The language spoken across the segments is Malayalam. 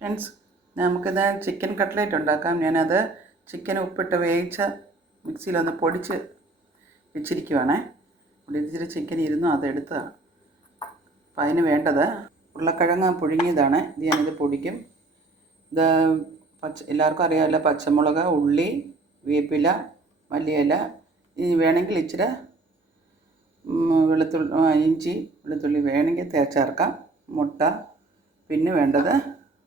ഫ്രണ്ട്സ്, നമുക്കിത് ചിക്കൻ കട്ട്ലേറ്റ് ഉണ്ടാക്കാം. ഞാനത് ചിക്കൻ ഉപ്പിട്ട് വേവിച്ച മിക്സിയിലൊന്ന് പൊടിച്ച് വെച്ചിരിക്കുവാണേ. ഇവിടെ ഇച്ചിരി ചിക്കൻ ഇരുന്നു അതെടുത്തതാണ്. അപ്പം അതിന് വേണ്ടത് ഉരുളക്കിഴങ്ങ് പുഴുങ്ങിയതാണ്. ഇത് ഞാനിത് പൊടിക്കും. ഇത് എല്ലാവർക്കും അറിയാമല്ലോ, പച്ചമുളക്, ഉള്ളി, വേപ്പില, മല്ലിയില, ഇനി വേണമെങ്കിൽ ഇച്ചിരി ഇഞ്ചി വെളുത്തുള്ളി വേണമെങ്കിൽ ചേർക്കാം, മുട്ട, പിന്നെ വേണ്ടത്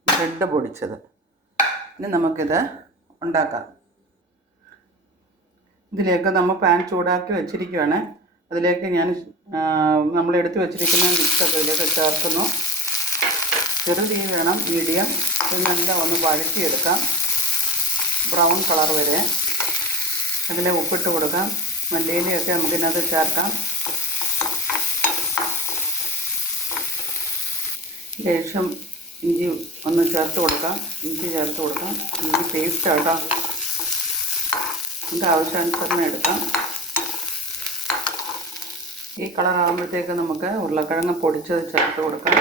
ബ്രെഡ് പൊടിച്ചത്. ഇനി നമുക്കിത് ഉണ്ടാക്കാം. ഇതിലേക്ക് നമ്മൾ പാൻ ചൂടാക്കി വെച്ചിരിക്കുകയാണ്. അതിലേക്ക് ഞാൻ നമ്മളെടുത്ത് വെച്ചിരിക്കുന്ന മിക്സൊക്കെ ഇതിലേക്ക് ചേർക്കുന്നു. ചെറു തീ വേണം, മീഡിയം. ഇത് നല്ല ഒന്ന് വഴറ്റിയെടുക്കാം, ബ്രൗൺ കളർ വരെ. അതിൽ ഉപ്പിട്ട് കൊടുക്കാം, മല്ലിയിലയൊക്കെ നമുക്കിതിനകത്ത് ചേർക്കാം. ശേഷം ഇഞ്ചി ഒന്ന് ചേർത്ത് കൊടുക്കാം, ഇഞ്ചി പേസ്റ്റ് ആക്കാം. ഇതിൻ്റെ ആവശ്യാനുസരണം എടുക്കാം. ഈ കളറാകുമ്പോഴത്തേക്ക് നമുക്ക് ഉരുളക്കിഴങ്ങ് പൊടിച്ചത് ചേർത്ത് കൊടുക്കാം.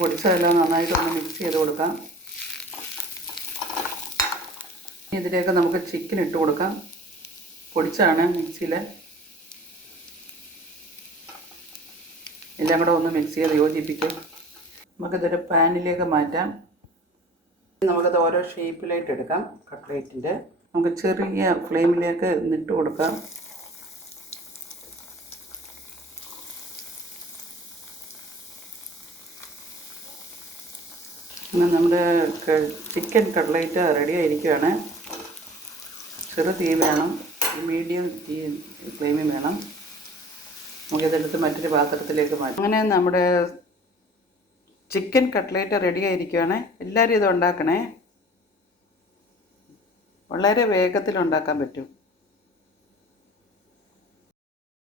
പൊടിച്ചതെല്ലാം നന്നായിട്ടൊന്ന് മിക്സ് ചെയ്ത് കൊടുക്കാം. ഇതിലേക്ക് നമുക്ക് ചിക്കൻ ഇട്ട് കൊടുക്കാം. പൊടിച്ചാണ് മിക്സിയിൽ. എല്ലാം കൂടെ ഒന്ന് മിക്സ് ചെയ്ത് യോജിപ്പിക്കും. നമുക്കിതൊരു പാനിലേക്ക് മാറ്റാം. നമുക്കത് ഓരോ ഷേപ്പിലായിട്ട് എടുക്കാം. കട്ട്ലേറ്റിൻ്റെ നമുക്ക് ചെറിയ ഫ്ലെയിമിലേക്ക് ഇട്ട് കൊടുക്കാം. നമ്മുടെ ചിക്കൻ കട്ട്ലേറ്റ് റെഡി ആയിരിക്കുകയാണ്. ചെറു തീ വേണം, മീഡിയം തീ ഫ്ലെയിമിൽ വേണം. നമുക്കിതെടുത്ത് മറ്റൊരു പാത്രത്തിലേക്ക് മാറ്റാം. അങ്ങനെ നമ്മുടെ ചിക്കൻ കട്ട്ലേറ്റ് റെഡി ആയിരിക്കുകയാണ്. എല്ലാവരും ഇത് ഉണ്ടാക്കണേ. വളരെ വേഗത്തിൽ ഉണ്ടാക്കാൻ പറ്റും.